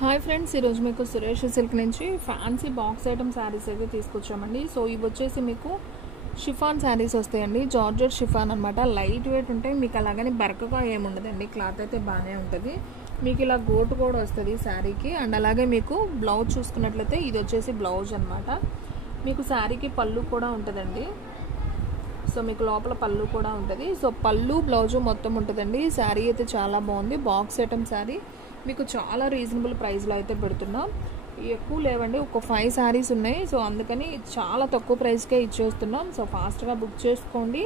Hi friends, ఈరోజు మీకు Suresh silk నుంచి ఫ్యాన్సీ బాక్స్ ఐటమ్ శారీస్ అయితే తీసుకొచ్చామండి. సో ఇవి వచ్చేసి మీకు షిఫాన్ శారీస్ వస్తాయండి. జార్జెట్ షిఫాన్ అనమాట. లైట్ వెయిట్ ఉంటాయి. మీకు అలాగని బరకగా ఏముండదండి. క్లాత్ అయితే బాగానే ఉంటుంది. మీకు ఇలా గోటు కూడా వస్తుంది శారీకి. అండ్ అలాగే మీకు బ్లౌజ్ చూసుకున్నట్లయితే ఇది వచ్చేసి బ్లౌజ్ అనమాట. మీకు శారీకి పళ్ళు కూడా ఉంటుందండి. సో మీకు లోపల పళ్ళు కూడా ఉంటుంది. సో పళ్ళు బ్లౌజు మొత్తం ఉంటుందండి. శారీ అయితే చాలా బాగుంది. బాక్స్ ఐటమ్ శారీ మీకు చాలా రీజనబుల్ ప్రైస్లో అయితే పెడుతున్నాం. ఎక్కువ లేవండి, ఒక 5 శారీస్ ఉన్నాయి. సో అందుకని చాలా తక్కువ ప్రైస్కే ఇచ్చేస్తున్నాం. సో ఫాస్ట్గా బుక్ చేసుకోండి.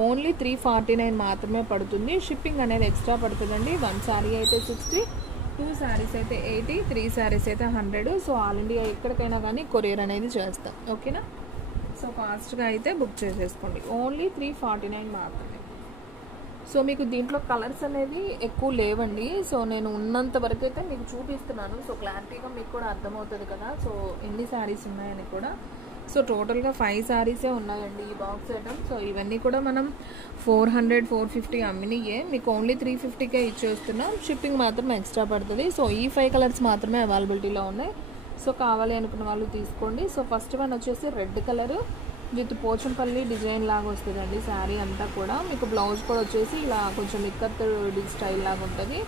ఓన్లీ 349 మాత్రమే పడుతుంది. షిప్పింగ్ అనేది ఎక్స్ట్రా పడుతుందండి. 1 శారీ అయితే 60, 2 శారీస్ అయితే 80, 3 శారీస్ అయితే 100. సో ఆల్ ఇండియా ఎక్కడికైనా కానీ కొరియర్ అనేది చేస్తాం. ఓకేనా? సో ఫాస్ట్గా అయితే బుక్ చేసేసుకోండి. ఓన్లీ 349 మాత్రమే. సో మీకు దీంట్లో కలర్స్ అనేది ఎక్కువ లేవండి. సో నేను ఉన్నంత వరకు అయితే మీకు చూపిస్తున్నాను. సో క్లారిటీగా మీకు కూడా అర్థమవుతుంది కదా, సో ఎన్ని శారీస్ ఉన్నాయని కూడా. సో టోటల్గా 5 శారీసే ఉన్నాయండి ఈ బాక్స్ ఐటమ్. సో ఇవన్నీ కూడా మనం 400, 450 అమ్మినయే. మీకు ఓన్లీ 350కే ఇచ్చేస్తున్నాం. షిప్పింగ్ మాత్రం ఎక్స్ట్రా పడుతుంది. సో ఈ 5 కలర్స్ మాత్రమే అవైలబిలిటీలో ఉన్నాయి. సో కావాలి అనుకున్న వాళ్ళు తీసుకోండి. సో ఫస్ట్ వన్ వచ్చేసి red colour with Pochampally design లాగా వస్తుందండి శారీ అంతా కూడా. మీకు బ్లౌజ్ కూడా వచ్చేసి ఇలా కొంచెం ఇక్కత్ స్టైల్ లాగా ఉంటుంది.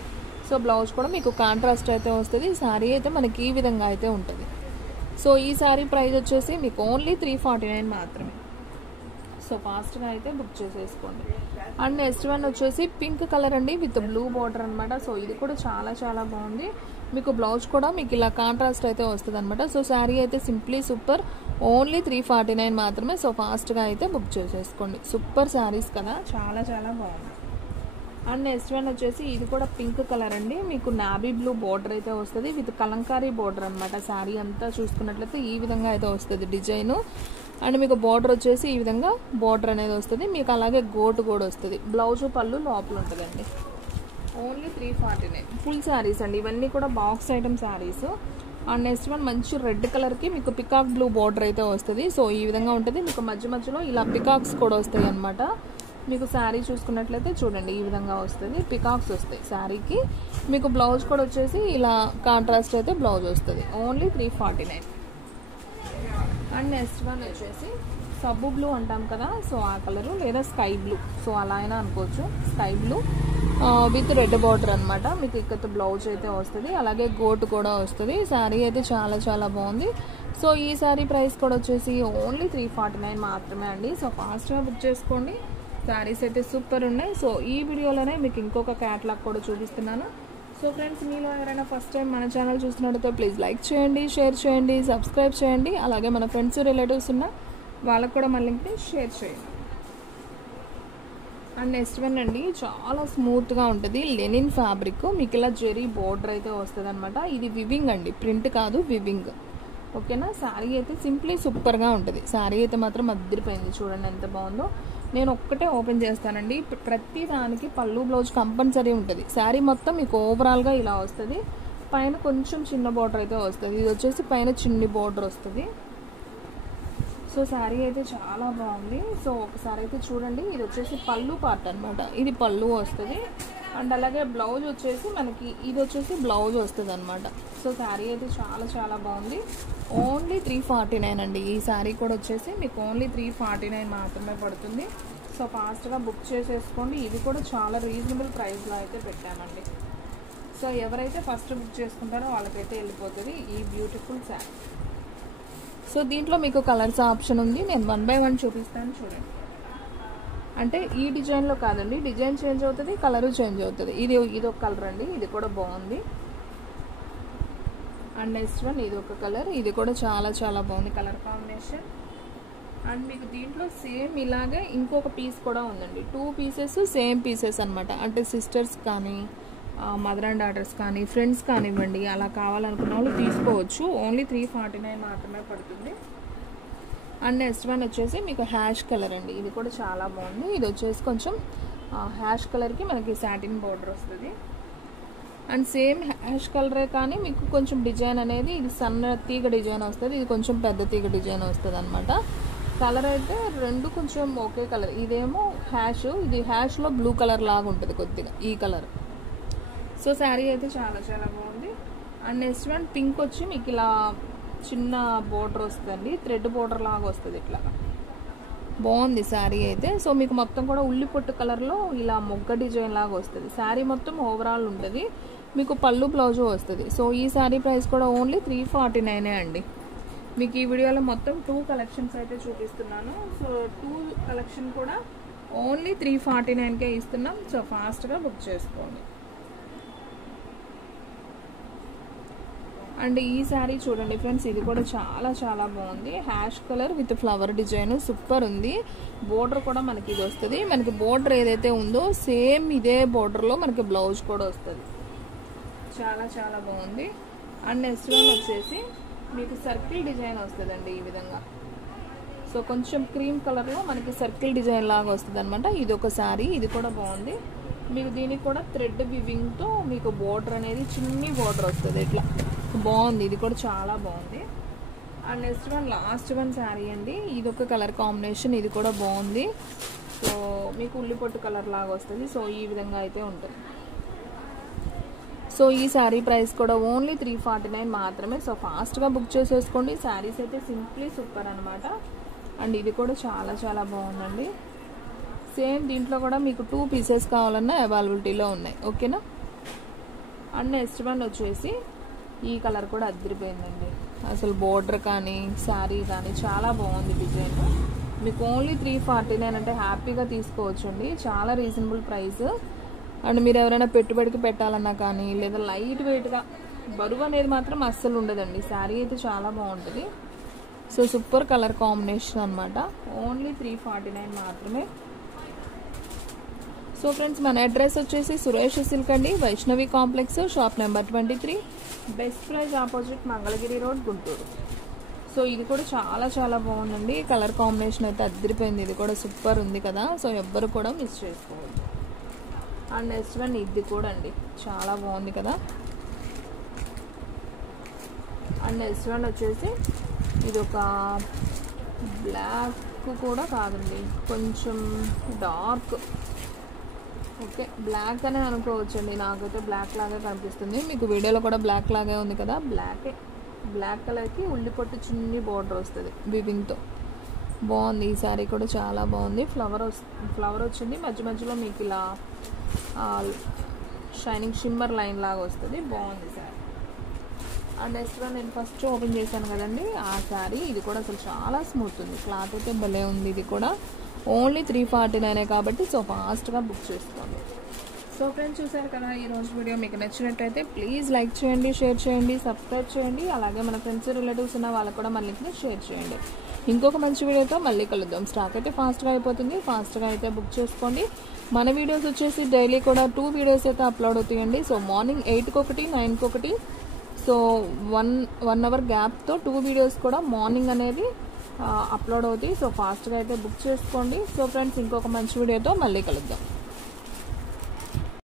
సో బ్లౌజ్ కూడా మీకు కాంట్రాస్ట్ అయితే వస్తుంది. శారీ అయితే మనకి ఈ విధంగా అయితే ఉంటుంది. సో ఈ శారీ ప్రైస్ వచ్చేసి మీకు ఓన్లీ 349 మాత్రమే. సో ఫాస్ట్గా అయితే బుక్ చేసేసుకోండి. అండ్ నెక్స్ట్ వన్ వచ్చేసి పింక్ కలర్ అండి విత్ బ్లూ బార్డర్ అనమాట. సో ఇది కూడా చాలా చాలా బాగుంది. మీకు బ్లౌజ్ కూడా మీకు ఇలా కాంట్రాస్ట్ అయితే వస్తుంది అనమాట. సో శారీ అయితే సింప్లీ సూపర్. ఓన్లీ 349 మాత్రమే. సో ఫాస్ట్గా అయితే బుక్ చేసేసుకోండి. సూపర్ శారీస్ కదా, చాలా చాలా బాగుంది. అండ్ నెక్స్ట్ వన్ వచ్చేసి ఇది కూడా పింక్ కలర్ అండి. మీకు నావీ బ్లూ బార్డర్ అయితే వస్తుంది విత్ కలంకారీ బార్డర్ అనమాట. శారీ అంతా చూసుకున్నట్లయితే ఈ విధంగా అయితే వస్తుంది డిజైన్. అండ్ మీకు బార్డర్ వచ్చేసి ఈ విధంగా బార్డర్ అనేది వస్తుంది. మీకు అలాగే గోటు కూడా వస్తుంది. బ్లౌజ్ పళ్ళు లోపల ఉంటుందండి. ఓన్లీ 349 ఫుల్ శారీస్ అండి. ఇవన్నీ కూడా box item saris. And next one మంచి రెడ్ కలర్కి మీకు పికాక్ బ్లూ బార్డర్ అయితే వస్తుంది. సో ఈ విధంగా ఉంటుంది. మీకు మధ్య మధ్యలో ఇలా పికాక్స్ కూడా వస్తాయి అనమాట. మీకు శారీ చూసుకున్నట్లయితే చూడండి ఈ విధంగా వస్తుంది. పికాక్స్ వస్తాయి శారీకి. మీకు బ్లౌజ్ కూడా వచ్చేసి ఇలా కాంట్రాస్ట్ అయితే బ్లౌజ్ వస్తుంది. ఓన్లీ 349. అండ్ నెక్స్ట్ వన్ వచ్చేసి సబ్బు బ్లూ అంటాం కదా, సో ఆ కలరు లేదా స్కై బ్లూ, సో అలా అయినా అనుకోవచ్చు. Sky blue with red border అనమాట. మీకు ఇక్కడ బ్లౌజ్ అయితే వస్తుంది. అలాగే గోటు కూడా వస్తుంది. శారీ అయితే చాలా చాలా బాగుంది. సో ఈ శారీ ప్రైస్ కూడా వచ్చేసి ఓన్లీ 349 మాత్రమే అండి. సో ఫాస్ట్గా బుక్ చేసుకోండి. శారీస్ అయితే సూపర్ ఉన్నాయి. సో ఈ వీడియోలోనే మీకు ఇంకొక క్యాటలాగ్ కూడా చూపిస్తున్నాను. సో ఫ్రెండ్స్, మీలో ఎవరైనా ఫస్ట్ టైం మన ఛానల్ చూస్తున్నట్లయితే ప్లీజ్ లైక్ చేయండి, షేర్ చేయండి, సబ్స్క్రైబ్ చేయండి. అలాగే మన ఫ్రెండ్స్ రిలేటివ్స్ ఉన్న వాళ్ళకు కూడా మన లింక్ని షేర్ చేయండి. అండ్ నెక్స్ట్ వన్ అండి, చాలా స్మూత్గా ఉంటుంది. Linen fabric. మీకు ఇలా జెరీ బోర్డర్ అయితే వస్తుంది అనమాట. ఇది వివింగ్ అండి, ప్రింట్ కాదు, వివింగ్. ఓకేనా? శారీ అయితే సింప్లీ సూపర్గా ఉంటుంది. శారీ అయితే మాత్రం అదిరిపోయింది. చూడండి ఎంత బాగుందో. నేను ఒక్కటే ఓపెన్ చేస్తానండి. ప్రతి దానికి పళ్ళు బ్లౌజ్ కంపల్సరీ ఉంటుంది. శారీ మొత్తం మీకు ఓవరాల్గా ఇలా వస్తుంది. పైన కొంచెం చిన్న బార్డర్ అయితే వస్తుంది. ఇది వచ్చేసి పైన చిన్ని బార్డర్ వస్తుంది. సో శారీ అయితే చాలా బాగుంది. సో ఒకసారి అయితే చూడండి. ఇది వచ్చేసి పళ్ళు పార్ట్ అనమాట. ఇది పళ్ళు వస్తుంది. అండ్ అలాగే బ్లౌజ్ వచ్చేసి మనకి ఇది వచ్చేసి బ్లౌజ్ వస్తుంది అనమాట. సో శారీ అయితే చాలా చాలా బాగుంది. ఓన్లీ 349 అండి. ఈ శారీ కూడా వచ్చేసి మీకు ఓన్లీ 349 మాత్రమే పడుతుంది. సో ఫాస్ట్గా బుక్ చేసేసుకోండి. ఇది కూడా చాలా రీజనబుల్ ప్రైస్లో అయితే పెట్టామండి. సో ఎవరైతే ఫస్ట్ బుక్ చేసుకుంటారో వాళ్ళకైతే వెళ్ళిపోతుంది ఈ బ్యూటిఫుల్ శారీ. సో దీంట్లో మీకు కలర్స్ ఆప్షన్ ఉంది. నేను 1 by 1 చూపిస్తాను చూడండి. అంటే ఈ డిజైన్లో కాదండి, డిజైన్ చేంజ్ అవుతుంది, కలరు చేంజ్ అవుతుంది. ఇది ఒక కలర్ అండి. ఇది కూడా బాగుంది. అండ్ నెక్స్ట్ వన్ ఇది ఒక కలర్. ఇది కూడా చాలా చాలా బాగుంది కలర్ కాంబినేషన్. అండ్ మీకు దీంట్లో సేమ్ ఇలాగే ఇంకొక పీస్ కూడా ఉందండి. 2 పీసెస్ సేమ్ పీసెస్ అనమాట. అంటే సిస్టర్స్ కానీ మదర్ అండ్ డాటర్స్ కానీ ఫ్రెండ్స్ కానివ్వండి, అలా కావాలనుకున్న వాళ్ళు తీసుకోవచ్చు. ఓన్లీ 349 మాత్రమే పడుతుంది. అండ్ నెక్స్ట్ వన్ వచ్చేసి మీకు హ్యాష్ కలర్ అండి. ఇది కూడా చాలా బాగుంది. ఇది వచ్చేసి కొంచెం హ్యాష్ కలర్కి మనకి సాటిన్ బార్డర్ వస్తుంది. అండ్ సేమ్ హ్యాష్ కలరే కానీ మీకు కొంచెం డిజైన్ అనేది ఇది సన్న తీగ డిజైన్ వస్తుంది. ఇది కొంచెం పెద్ద తీగ డిజైన్ వస్తుంది అనమాట. కలర్ అయితే రెండు కొంచెం ఒకే కలర్. ఇదేమో హ్యాష్, ఇది హ్యాష్లో బ్లూ కలర్ లాగా ఉంటుంది కొద్దిగా ఈ కలర్. సో శారీ అయితే చాలా చాలా బాగుంది. అండ్ నెక్స్ట్ వన్ పింక్ వచ్చి మీకు ఇలా చిన్న బోర్డర్ వస్తుందండి, థ్రెడ్ బోర్డర్ లాగా వస్తుంది ఇట్లా. బాగుంది శారీ అయితే. సో మీకు మొత్తం కూడా ఉల్లి పొట్టు కలర్లో ఇలా మొగ్గ డిజైన్ లాగా వస్తుంది. శారీ మొత్తం ఓవరాల్ ఉంటుంది, మీకు పళ్ళు బ్లౌజు వస్తుంది. సో ఈ శారీ ప్రైస్ కూడా ఓన్లీ 349 అండి. మీకు ఈ వీడియోలో మొత్తం 2 కలెక్షన్స్ అయితే చూపిస్తున్నాను. సో 2 కలెక్షన్ కూడా ఓన్లీ 349కే ఇస్తున్నాం. సో ఫాస్ట్గా బుక్ చేసుకోండి. అండ్ ఈ శారీ చూడండి ఫ్రెండ్స్, ఇది కూడా చాలా చాలా బాగుంది. Ash colour with flower design super ఉంది. బోర్డర్ కూడా మనకి ఇది వస్తుంది. మనకి బోర్డర్ ఏదైతే ఉందో సేమ్ ఇదే బోర్డర్లో మనకి బ్లౌజ్ కూడా వస్తుంది. చాలా చాలా బాగుంది. అండ్ నెక్స్ట్ వన్ వచ్చేసి మీకు సర్కిల్ డిజైన్ వస్తుందండి ఈ విధంగా. సో కొంచెం క్రీమ్ కలర్లో మనకి సర్కిల్ డిజైన్ లాగా వస్తుంది అనమాట. ఇది ఒక శారీ, ఇది కూడా బాగుంది. మీకు దీనికి కూడా థ్రెడ్ వివింగ్తో మీకు బోర్డర్ అనేది చిన్ని బోర్డర్ వస్తుంది ఇట్లా. బాగుంది, ఇది కూడా చాలా బాగుంది. And next one last one sari అండి. ఇది ఒక కలర్ కాంబినేషన్, ఇది కూడా బాగుంది. సో మీకు ఉల్లిపొట్టు కలర్ లాగా వస్తుంది. సో ఈ విధంగా అయితే ఉంటుంది. సో ఈ శారీ ప్రైస్ కూడా ఓన్లీ 349 మాత్రమే. సో ఫాస్ట్గా బుక్ చేసేసుకోండి. శారీస్ అయితే సింప్లీ సూపర్ అనమాట. అండ్ ఇది కూడా చాలా చాలా బాగుందండి. సేమ్ దీంట్లో కూడా మీకు 2 పీసెస్ కావాలన్నా అవైలబిలిటీలో ఉన్నాయి. ఓకేనా. అండ్ నెక్స్ట్ వన్ వచ్చేసి ఈ కలర్ కూడా అదిరిపోయిందండి. అసలు బోర్డర్ కానీ శారీ కానీ చాలా బాగుంది డిజైన్. మీకు ఓన్లీ 349 అంటే హ్యాపీగా తీసుకోవచ్చండి. చాలా రీజనబుల్ ప్రైస్. అండ్ మీరు ఎవరైనా పెట్టుబడికి పెట్టాలన్నా కానీ లేదా లైట్ వెయిట్గా, బరువు అనేది మాత్రం అస్సలు ఉండదండి. శారీ అయితే చాలా బాగుంటుంది. సో సూపర్ కలర్ కాంబినేషన్ అనమాట. ఓన్లీ 349 మాత్రమే. సో ఫ్రెండ్స్, మన అడ్రస్ వచ్చేసి సురేష్ సిల్క్ అండి, Vaishnavi complex, shop number 23, best praise opposite Mangalagiri road, Guntur. So ఇది కూడా చాలా చాలా బాగుందండి. కలర్ కాంబినేషన్ అయితే అదిరిపోయింది. ఇది కూడా సూపర్ ఉంది కదా. సో ఎవ్వరు కూడా మిస్ చేసుకోవద్దు. అండ్ నెక్స్ట్ వన్ ఇది కూడా అండి చాలా బాగుంది కదా. అండ్ నెక్స్ట్ వన్ వచ్చేసి ఇది ఒక బ్లాక్ కూడా కాదండి, కొంచెం డార్క్. ఓకే, బ్లాక్ అనే అనుకోవచ్చండి. నాకైతే బ్లాక్ లాగే కనిపిస్తుంది. మీకు వీడియోలో కూడా బ్లాక్ లాగే ఉంది కదా. బ్లాక్ కలర్కి ఉల్లిపొట్టు చిన్ని బోర్డర్ వస్తుంది వివింగ్తో. బాగుంది. ఈ శారీ కూడా చాలా బాగుంది. ఫ్లవర్ వచ్చింది, మధ్య మధ్యలో మీకు ఇలా షైనింగ్ షిమ్మర్ లైన్ లాగా వస్తుంది. బాగుంది శారీ. అండ్ నెక్స్ట్ వన్ నేను ఫస్ట్ ఓపెన్ చేశాను కదండి ఆ శారీ. ఇది కూడా అసలు చాలా స్మూత్ ఉంది. క్లాత్ అయితే భలే ఉంది. ఇది కూడా ఓన్లీ 349 కాబట్టి సో ఫాస్ట్గా బుక్ చేసుకోండి. సో ఫ్రెండ్స్, చూసారు కదా ఈరోజు వీడియో. మీకు నచ్చినట్టయితే ప్లీజ్ లైక్ చేయండి, షేర్ చేయండి, సబ్స్క్రైబ్ చేయండి. అలాగే మన ఫ్రెండ్స్ రిలేటివ్స్ ఉన్న వాళ్ళకు కూడా మన లింక్ని షేర్ చేయండి. ఇంకొక మంచి వీడియోతో మళ్ళీ కలుద్దాం. స్టాక్ అయితే ఫాస్ట్గా అయిపోతుంది. ఫాస్ట్గా అయితే బుక్ చేసుకోండి. మన వీడియోస్ వచ్చేసి డైలీ కూడా 2 వీడియోస్ అయితే అప్లోడ్ అవుతాయండి. సో మార్నింగ్ 8కి ఒకటి, 9కి ఒకటి. సో 1 అవర్ గ్యాప్తో 2 వీడియోస్ కూడా మార్నింగ్ అనేది అప్లోడ్ అవుతాయి. సో ఫాస్ట్గా అయితే బుక్ చేసుకోండి. సో ఫ్రెండ్స్, ఇంకొక మంచి వీడియోతో మళ్ళీ కలుద్దాం.